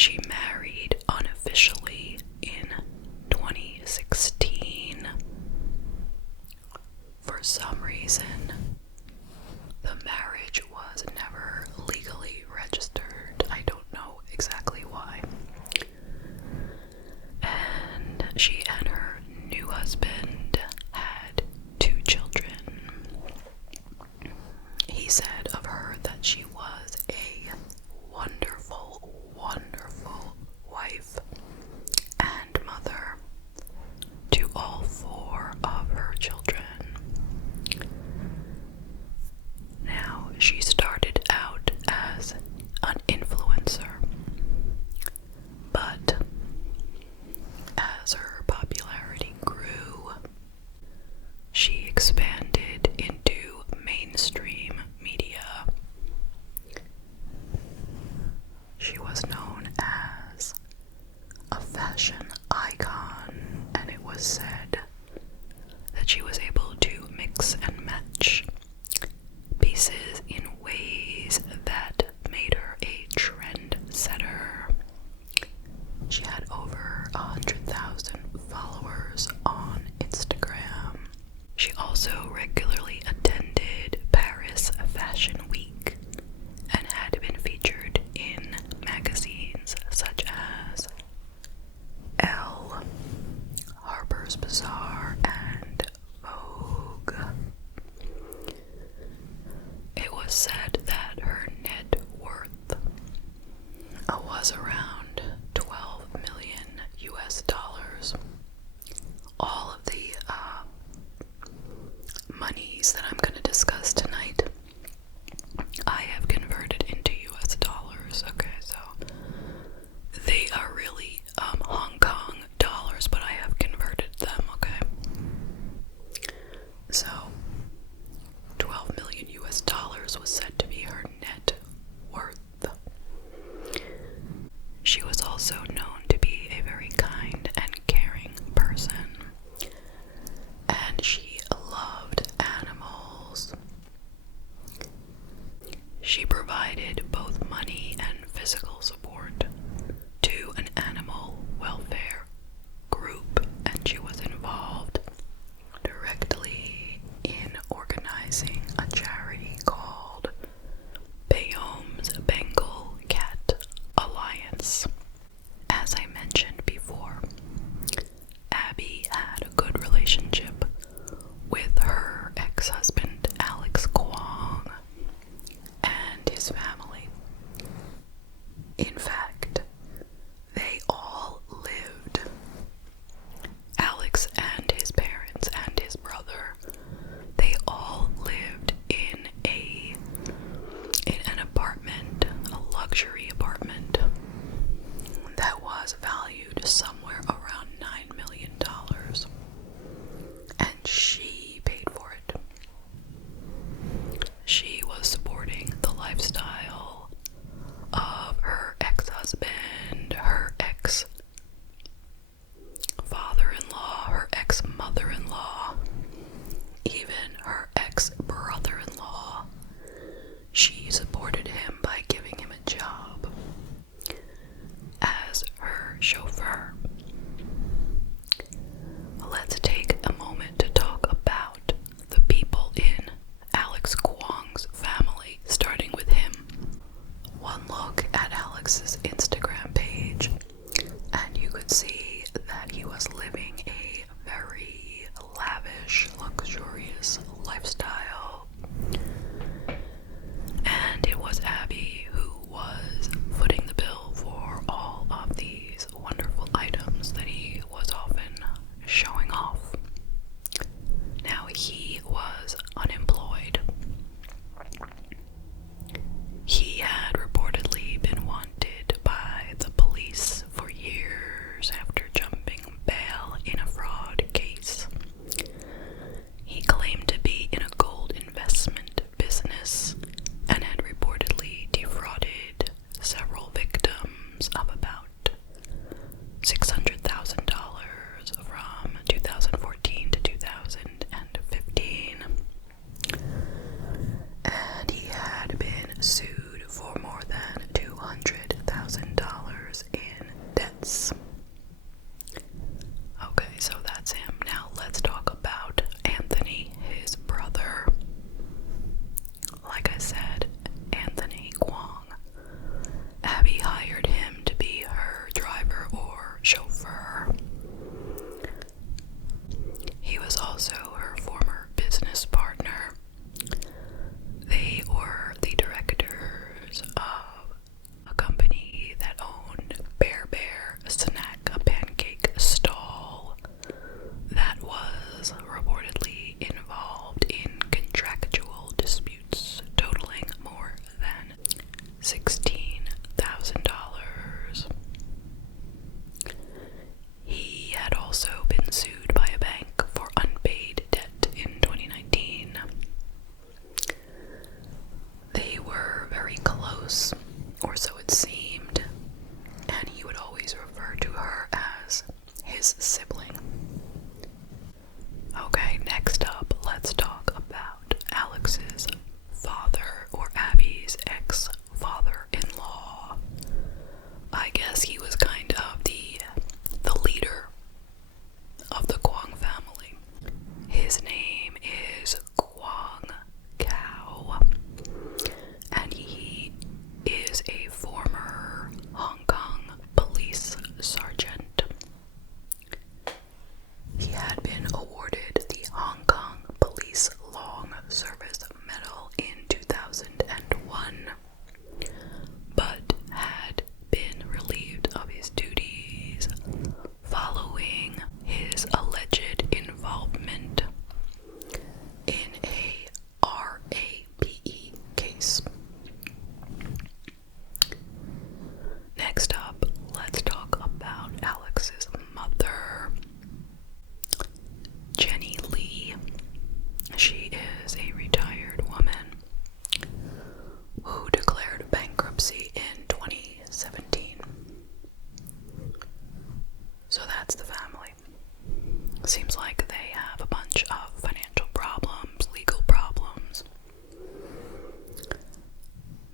she married unofficially in 2016. For some reason, the marriage was never legally registered. I don't know exactly why. And she and her new husband had 2 children. He said of her that she was a wonderful, wonderful wife and mother to all 4 of her children. Now, she started out as an influencer, but as her popularity grew, she expanded into mainstream media. She was known as a fashion icon, and it was said that she was able to mix and match pieces in ways that made her a trend setter. She had over 100,000 followers on Instagram. She also regularly attended Paris Fashion Week and had been featured in magazines such as Elle, Harper's Bazaar, and Vogue. It was said that her net worth was around 12 million US dollars. All of the monies that I'm going to discuss tonight, I have converted into US dollars. Okay, so they are really Hong Kong dollars, but I have converted them. Okay, so 12 million US dollars was said to be her net worth. She was also known to be a very kind and caring person, and she loved animals. She provided both money and physical support to an animal welfare group, and she was involved directly in organizing a charity called Bayonne's Bengal Cat Alliance. As I mentioned before, Abby had a good relationship with her ex-husband Alex Kwong and his family. In fact, they all lived, Alex and his parents and his brother, they all lived in an apartment, a luxury apartment that was valued somewhere around $9 million, and she paid for it. She was supporting the lifestyle of her ex-husband, her ex-father-in-law, her ex-mother-in-law, even her ex-brother-in-law. She supported him by giving him a job as her chauffeur. Let's take a moment to talk about the people in Alex Kwong's family, starting with him. One look at Alex's Instagram page, and you could see that he was living a very lavish, luxurious lifestyle. And it was Abby who was footing the bill for all of these wonderful his sibling. Okay, next up, let's talk about Alex's father, or Abby's ex-father-in-law. I guess he was kind of the leader of the Kwong family. His name is Kwong Kao, and he is a former Hong Kong police sergeant. He had been awarded the Hong Kong Police Long Service Medal in 2001, but had been relieved of his duties following his alleged involvement in a RAPE case. Next up, let's talk about Alex's mother, Jenny Lee. She is a retired woman who declared bankruptcy in 2017. So that's the family. Seems like they have a bunch of financial problems, legal problems,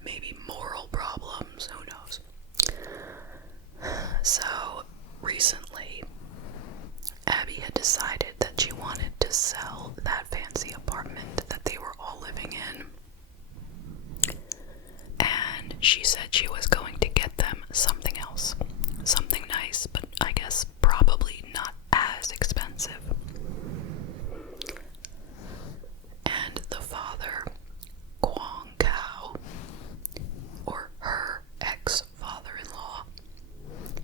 maybe moral problems, who knows. So recently, Abby had decided that she wanted to sell that fancy apartment that they were all living in. And she said she was going to get them something else. Something nice, but I guess probably not as expensive. And the father, Kwong Kao, or her ex-father-in-law,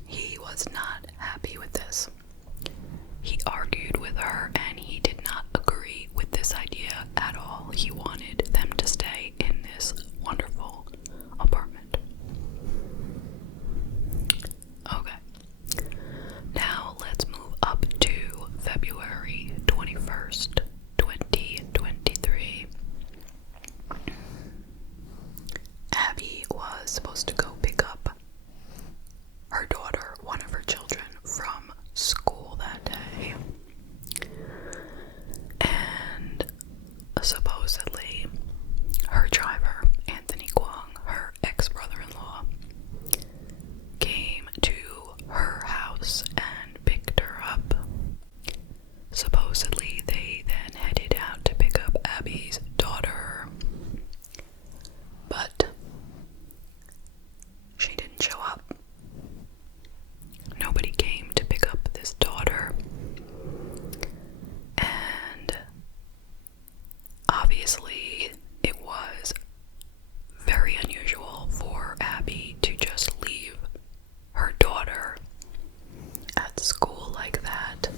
he was not happy with this. He argued with her and he did not agree with this idea at all. He wanted them to stay in this wonderful apartment. Okay. Now let's move up to February 21st, 2023. Abby was supposed to go pick up her daughter, one of her children, from school that day. And supposedly, her driver, Anthony Kwong, her ex-brother-in-law, came to her house and picked her up. Supposedly, they then headed out to pick up Abby's daughter, but she didn't show up. Nobody came to pick up this daughter, and obviously it was very unusual for Abby to just leave her daughter at school like that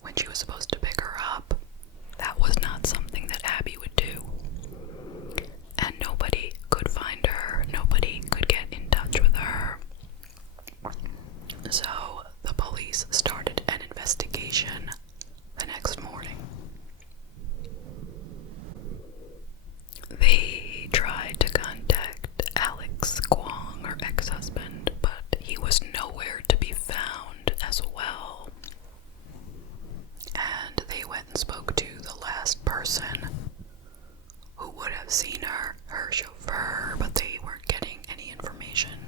when she was supposed to pick her up. That was not something that Abby would do. And nobody could find her, nobody could get in touch with her. So the police started an investigation the next morning. They tried to contact Alex Kwong, her ex-husband, but he was nowhere to be found as well. And they went and spoke to the last person who would have seen her chauffeur, but they weren't getting any information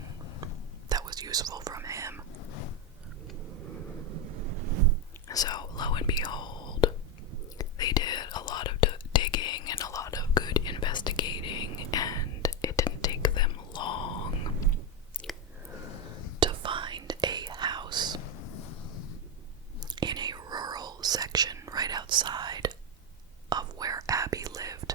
that was useful from him. So, lo and behold, they did a lot of digging and a lot of good investigating, and it didn't take them long to find a house in a rural section right outside of where Abby lived.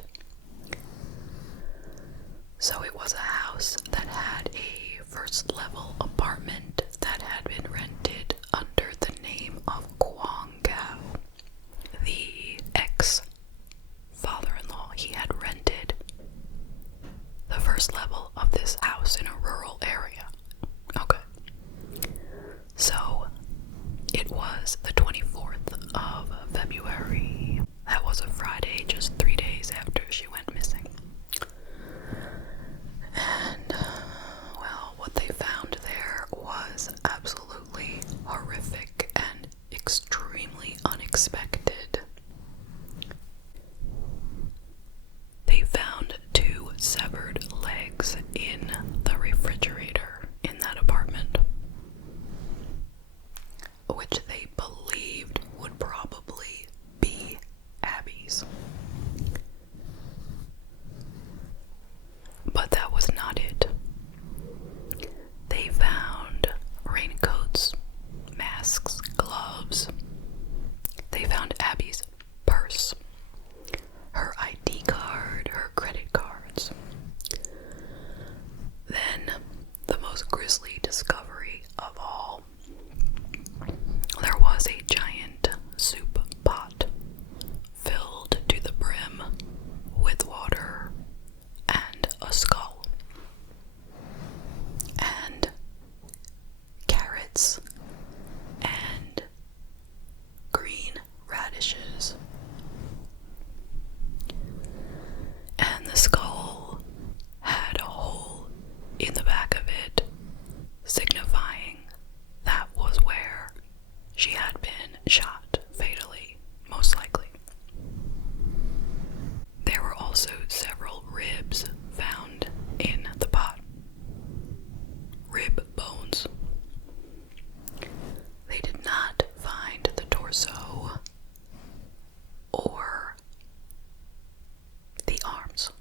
So it was a house that had a first-level apartment that had been rented under the name of Kwong Kao, the ex-father-in-law. He had rented the first level of this house in a rural area. Okay. So it was the 24th of February. That was a Friday, just 3 days after she went missing. And, well, what they found there which they believed would probably be Abby's. But that was not it. They found raincoats, masks, gloves. They found Abby's purse, her ID card, her credit cards. Then, the most grisly discovery of all, there was a giant soup pot filled to the brim with water and a skull and carrots and green radishes. And the skull had a hole in the back of it, signifying that was where she had been shot fatally, most likely. There were also several ribs found in the pot. Rib bones. They did not find the torso or the arms.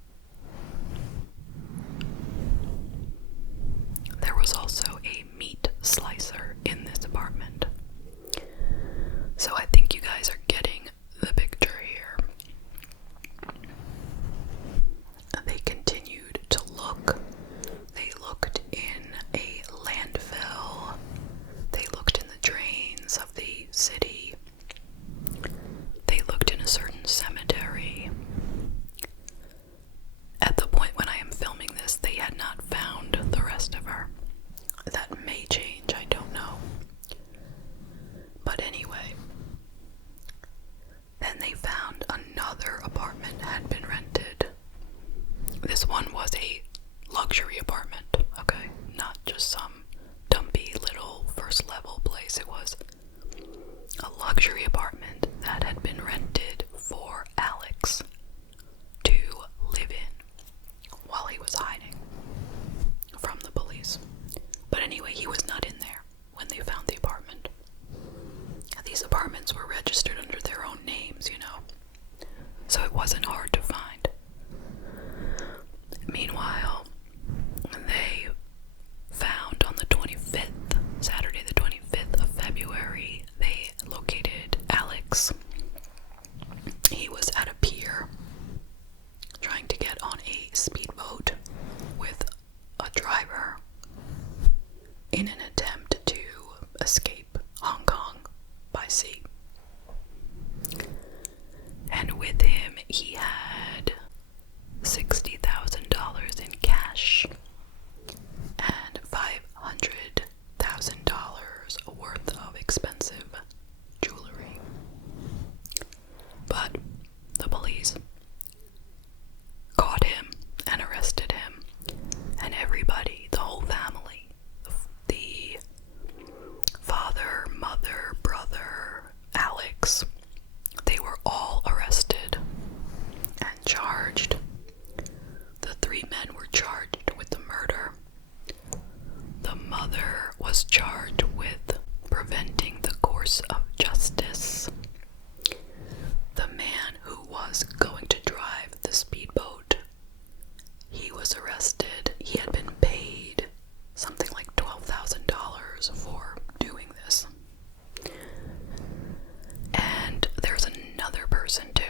There was also a meat slicer in this apartment. So I think you guys are getting the picture here. They continued to look. They looked in a landfill. They looked in the drains of the city. They looked in a certain cemetery. At the point when I am filming this, they had not found the rest of her. That may change, I don't know. But anyway, then they found another apartment had been rented. This one was a luxury apartment, okay? Not just some dumpy little first level place. It was a luxury apartment that had been rented for Alex to live in while he was hiding from the police. But anyway, he was not in there when they found the apartment. These apartments were registered under their own names, you know, so it wasn't hard to find. Meanwhile, they found on the 25th, Saturday the 25th of February, they located Alex. He was at a pier trying to get on a speedboat with a driver in an attempt to escape Hong Kong by sea. And with him, he had $60,000 in cash and $500,000 worth of expensive jewelry. But the police caught him and arrested him, and everybody, the whole family, the father, mother, brother, Alex, they were all arrested and charged. The three men were charged with the murder. The mother was charged with preventing the course of justice. The man who was going to drive the speedboat, he was arrested. He had been paid something like $12,000 for doing this. And there's another person too.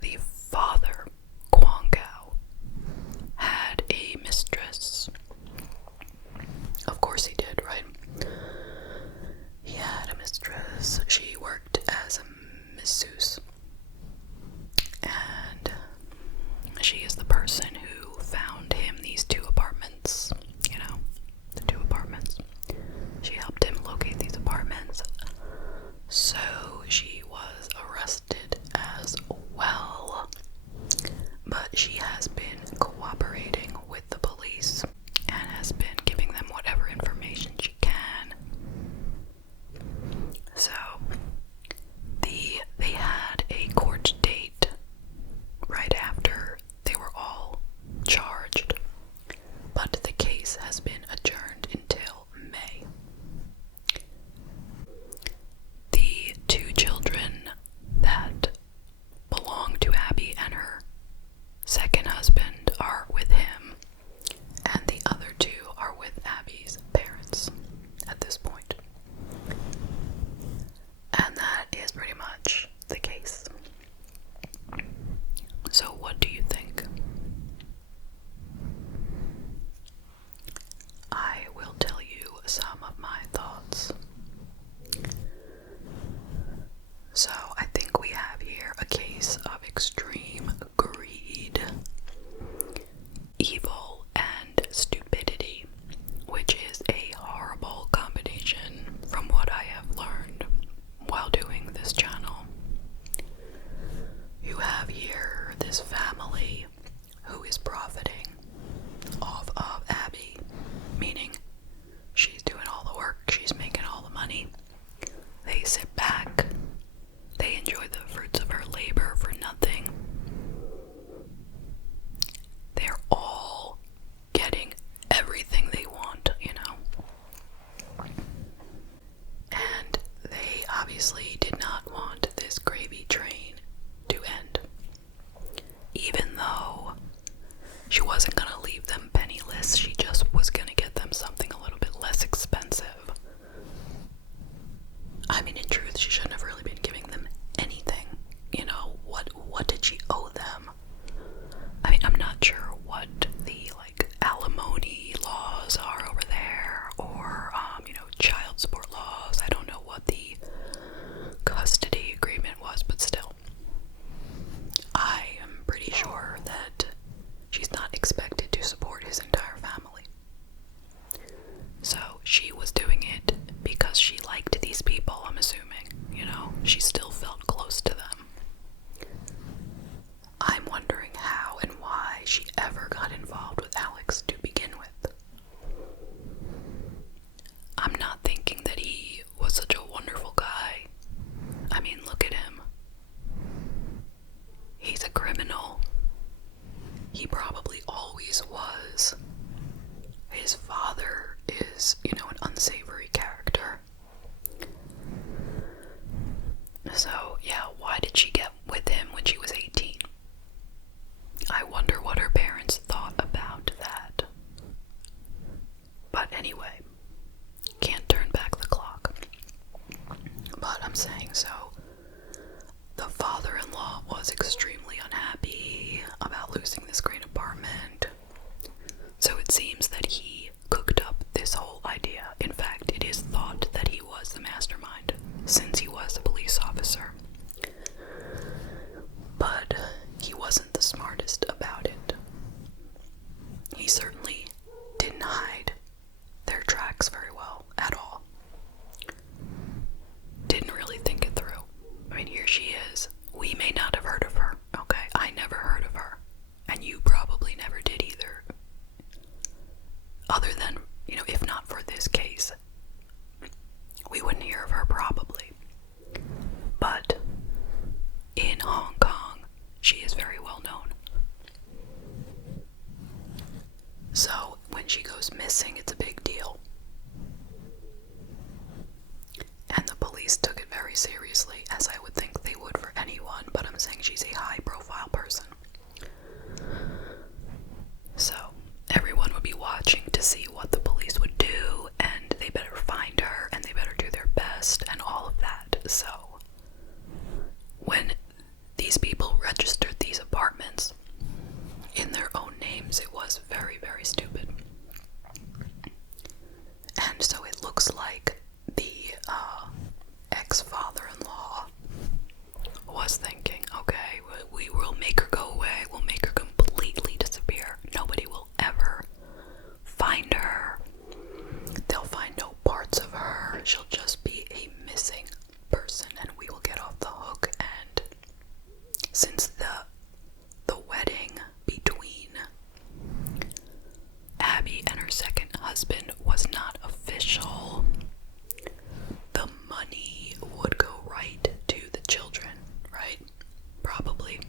The father, Kwang Kao, had a mistress. Of course he did, right? He had a mistress. She worked as a masseuse. And she is the person who found him these two apartments. You know, the two apartments. some of my thoughts. So, I think we have here a case of extreme greed, evil, and stupidity, which is a horrible combination from what I have learned while doing this channel. You have here this family who is profiting off of Abby, meaning she's doing all the work, she's making all the money. They sit back, they enjoy the fruits of her labor for nothing. They're all getting everything they want, And they obviously did not want this gravy train to end. Even though she wasn't going to leave them penniless, she just was going to get them something a little bit less expensive. I mean, in truth, she shouldn't have really been giving them anything. What did she owe them? I mean, I'm not sure what the, alimony laws are over there, or, child support laws. I don't know what the custody agreement was, but still. I am pretty sure that she's not expected to support his entire family. So she was doing it because she liked these people, I'm assuming. She still felt close to them. I'm wondering how and why she ever got involved with Alex to begin with. I'm not thinking that he was such a wonderful guy. I mean, look at him. He's a criminal. He probably always was. His father is, an unsavory character. So, yeah, why did she get with him when she was 18? I wonder what her parents thought about that. But anyway, can't turn back the clock. But I'm saying, so the father-in-law was extremely unhappy about losing this great apartment. So it seems that he cooked up this whole idea. In fact, it is thought that he was the mastermind, since he was a police officer. But he wasn't the smartest about it. He certainly didn't hide their tracks very well at all. Didn't really think it through. I mean, here she is. We may not have heard of her, okay? I never heard of her. And you probably never did either. Other than, if not for this case, we wouldn't hear of her probably. But in Hong Kong, she is very well known. So when she goes missing, it's a big deal. And the police took it very seriously, as I would think they would for anyone, but I'm saying she's a high-profile person. So everyone would be watching to see what the police would do, and they better find her, and they better do their best, and all of that. So when these people registered these apartments in their own names, it was very, very stupid. And so it looks like the ex-father-in-law was thinking, okay, we will make her go away, we'll make her completely disappear. Nobody will ever find her. They'll find no parts of her. She'll just be a missing person, and we will get off the hook. And since the wedding between Abby and her second husband was not official, the money would go right to the children, right? Probably.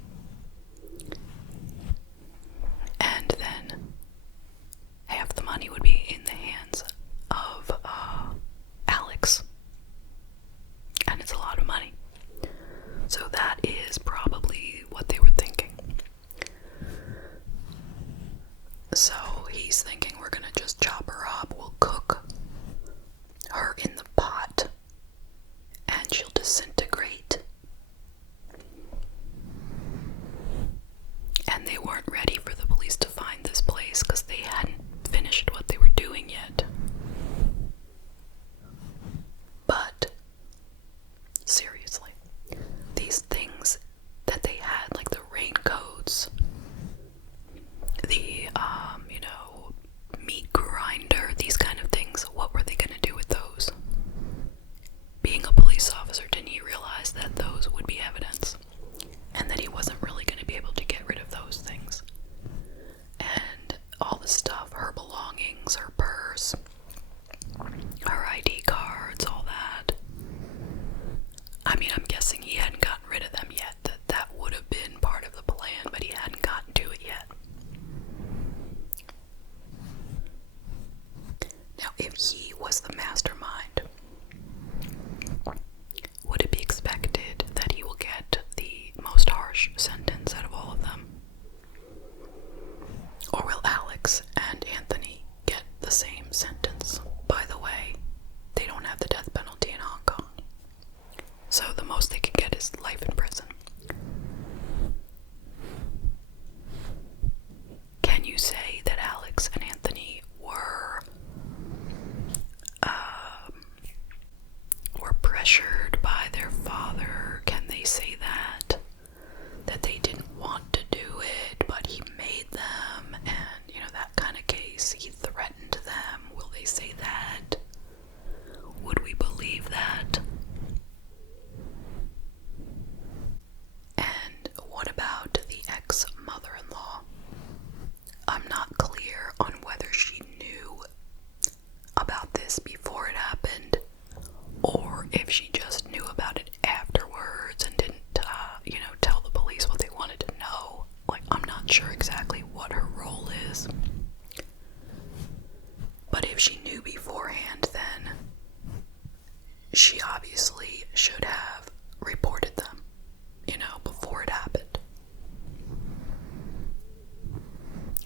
Now, if he was the mastermind, would it be expected that he will get the most harsh sentence out of all of them? Or will Alex and Anthony get the same sentence? By the way, they don't have the death penalty in Hong Kong, so the most they can get is life in prison. Can you say that Alex and Anthony were pressured by their father? Can they say that they didn't want to do it, but he made them, and that kind of case, he threatened them? Will they say that? Would we believe that? And what about the ex-mother-in-law? I'm not clear on whether she knew about this before it happened, or if she just knew about it afterwards and didn't, tell the police what they wanted to know. I'm not sure exactly what her role is. But if she knew beforehand, then she obviously should have reported them, before it happened.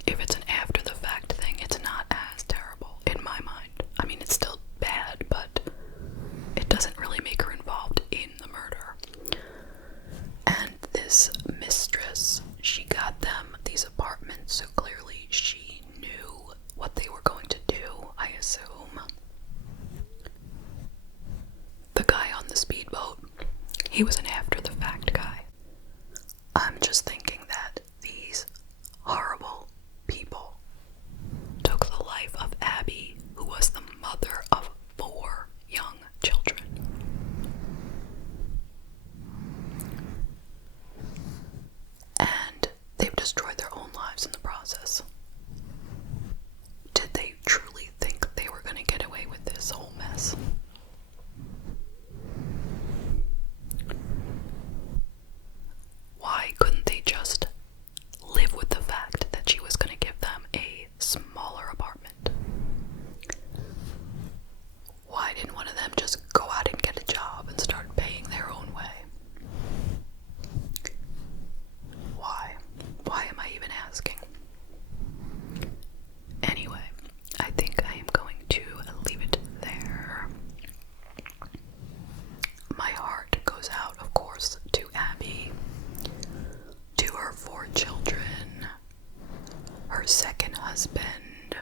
If it's an after the fact thing, it's not as terrible, in my mind. I mean, it's still bad, but it doesn't really make her involved in the murder. And this mistress, she got them these apartments, so clearly she knew what they were going to do, I assume. The guy on the speedboat, he was an after the fact guy. I'm just thinking that these horrible people took the life of Abby, who was the mother of 4 young children. And they've destroyed their own lives in the process. Did they truly think they were going to get away with this whole mess? Why couldn't they just live with the fact that she was going to give them a smaller apartment? Why didn't one of them just go out and get a job and start paying their own way? Why? Why am I even asking? Anyway, I think I am going to leave it there. My heart goes out, of course, to Abby, to her 4 children, her second husband,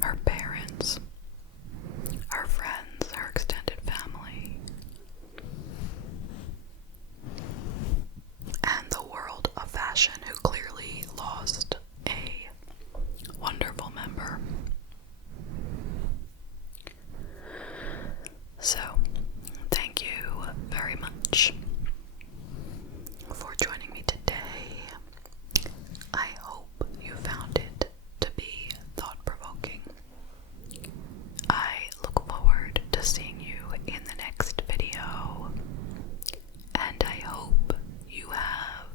her parents, her friends, her extended family, and the world of fashion, who clearly lost a wonderful member. So, thank you very much for joining me today. I hope you found it to be thought-provoking. I look forward to seeing you in the next video, and I hope you have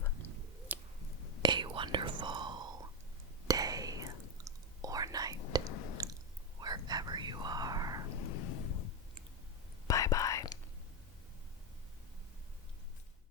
a wonderful day or night wherever you are.